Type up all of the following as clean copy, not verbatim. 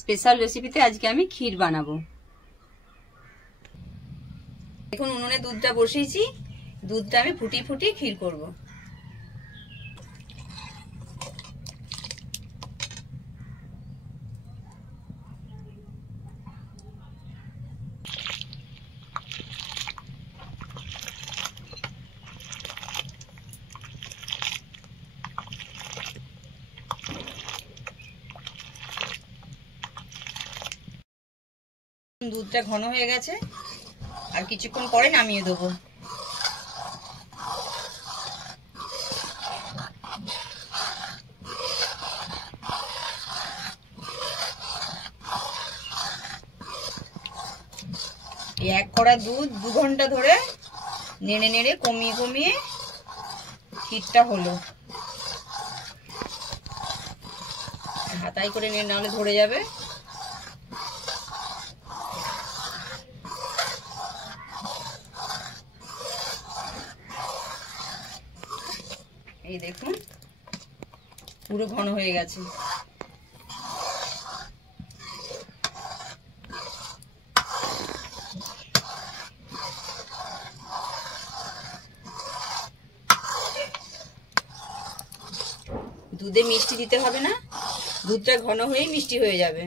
স্পেশাল রেসিপিতে আজকে আমি ক্ষীর বানাবো। দেখুন উনুনে দুধটা বসিয়েছি, দুধটা আমি ফুটিয়ে ফুটিয়ে ক্ষীর করব। দুধটা ঘন হয়ে গেছে, আর কিছুক্ষণ পরে নামিয়ে দেবো। এই 1 কড়া দুধ 2 ঘন্টা ধরে নেড়ে নেড়ে কমিয়ে কমিয়ে ক্ষীরটা হলো। হাতায় করে নেড়ে নাহলে ধরে যাবে। এই দেখুন পুরো ঘন হয়ে গেছে। দুধে মিষ্টি দিতে হবে না, দুধটা ঘন হয়েই মিষ্টি হয়ে যাবে।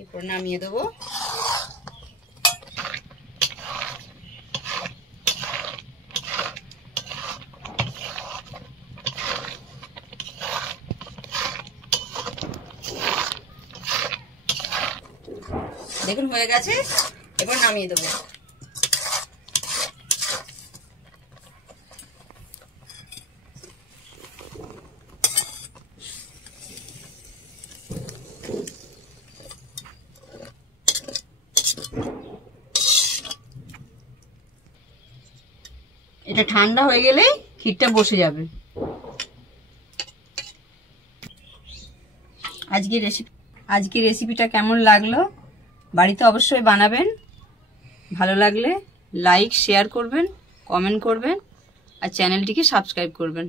এরপর নামিয়ে দেবো। দেখুন হয়ে গেছে, এবার নামিয়ে দেবো। এটা ঠান্ডা হয়ে গেলে ক্ষীরটা বসে যাবে। আজকে রেসিপিটা কেমন লাগলো বাড়িতে অবশ্যই বানাবেন। ভালো লাগলে লাইক শেয়ার করবেন, কমেন্ট করবেন আর চ্যানেলটিকে সাবস্ক্রাইব করবেন।